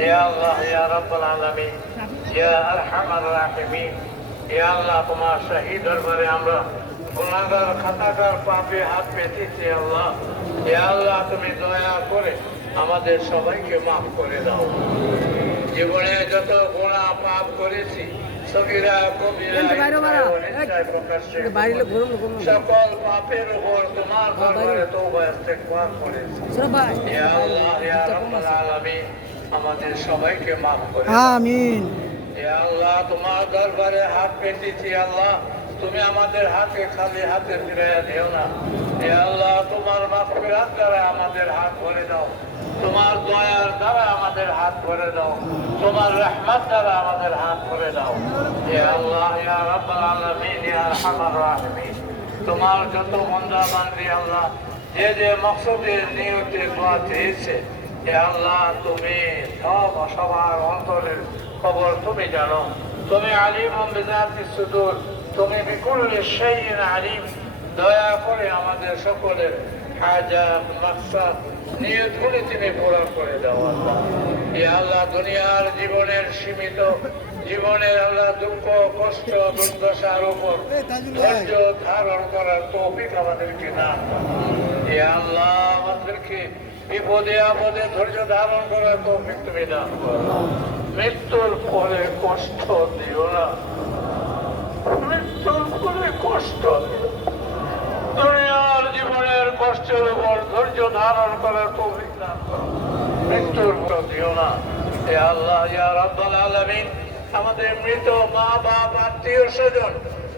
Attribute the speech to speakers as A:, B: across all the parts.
A: يا الله يا رب العالمين يا أرحم الراحمين يا الله তোমার শহীদ দরবারে আমরা গুনাহগার খাতাকার পাপে হাত পেতেছি আল্লাহ ইয়া আল্লাহ তুমি দয়া করে আমাদের সবাইকে মাফ করে দাও জীবনে যত গুণা পাপ করেছি সগিরা কবিরা
B: এমনি বাইরে বাড়া।
A: অনিচ্ছায় প্রকাশ্যে
B: বাইরে গরম গরম
A: সকল পাপের উপর তোমার দরবারে তওবা ইস্তেগফার করেছি
B: শোনো ভাই
A: ইয়া আল্লাহ ইয়া রাব্বাল আলামিন আমাদের সবাইকে মাফ করে
B: আমিন।
A: আল্লাহ তোমার দরবারে হাত পেতেছি আল্লাহ। তুমি আমাদের হাতে খালি হাতে ফিরাইয়া দিও না। ইয়া আল্লাহ তোমার মাগফিরাত দ্বারা আমাদের হাত ভরে দাও। তোমার দয়ার দ্বারা আমাদের হাত ভরে দাও। তোমার রহমত দ্বারা আমাদের হাত ভরে দাও। ইয়া আল্লাহ ইয়া রাব্বাল আলামিন ইয়া আরহামার রাহিমিন। তোমার যত বন্দা বান্দি আল্লাহ যে যে মকসদের নিয়তে দোয়া চেয়েছে হে আল্লাহ, তুমি সব সবার অন্তরের খবর তুমি জানো। তুমি আলিম সুদূর, তুমি বিকুল সেই আলিম। দয়া করে আমাদের সকলের মাকসাদ পূরণ করে দাও আল্লাহ। হে আল্লাহ, দুনিয়ার জীবনের সীমিত, জীবনের আল্লাহ দুঃখ, কষ্ট, দুর্দশার উপর ধৈর্য ধারণ করার তৌফিক আমাদেরকে না হে আল্লাহ, আমাদেরকে বিপদে আপদে ধৈর্য ধারণ করার তৌফিক তুমি দান মৃত্যুর পরে কষ্ট দিও না। মৃত্যুর পরে কষ্ট। দুনিয়ার জীবনের কষ্টের উপর ধৈর্য ধারণ করার তৌফিক মৃত্যুর পর দিও না। হে আল্লাহ, ইয়া রাব্বাল আলামিন, আমাদের মৃত মা বাপ আত্মীয় স্বজন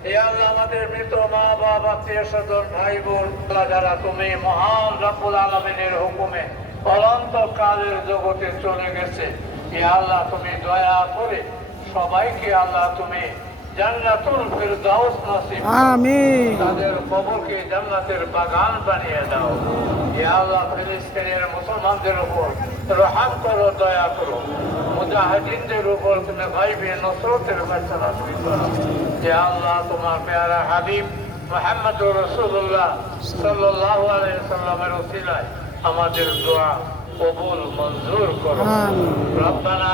A: হে আল্লাহ, আমাদের মৃত মা, বাবা আত্মীয় স্বজন, ভাই, বোন যারা তুমি মহান রাফুল আলমিনের হুকুমে অনন্ত কালের জগতে চলে গেছে এ আল্লাহ, তুমি দয়া করে সবাইকে আল্লাহ তুমি জান্নাতুল ফিরদাউস নসিব।
B: আমিন।
A: তাদের কবরকে জান্নাতের বাগান বানিয়ে দাও। ইয়া আল্লাহ ফিলিস্তিনের মুসলমানদের উপর রহাম করো দয়া করো। মুজাহিদিনদের উপর তুমি ভাইবে নসরতের ফেসলা তুমি করো ইয়া আল্লাহ তোমার পেয়ারা হাবিব মোহাম্মদ রসুল্লাহ আলাইহি সাল্লামের ওসিলায় আমাদের দোয়া কবুল মঞ্জুর করো। রব্বানা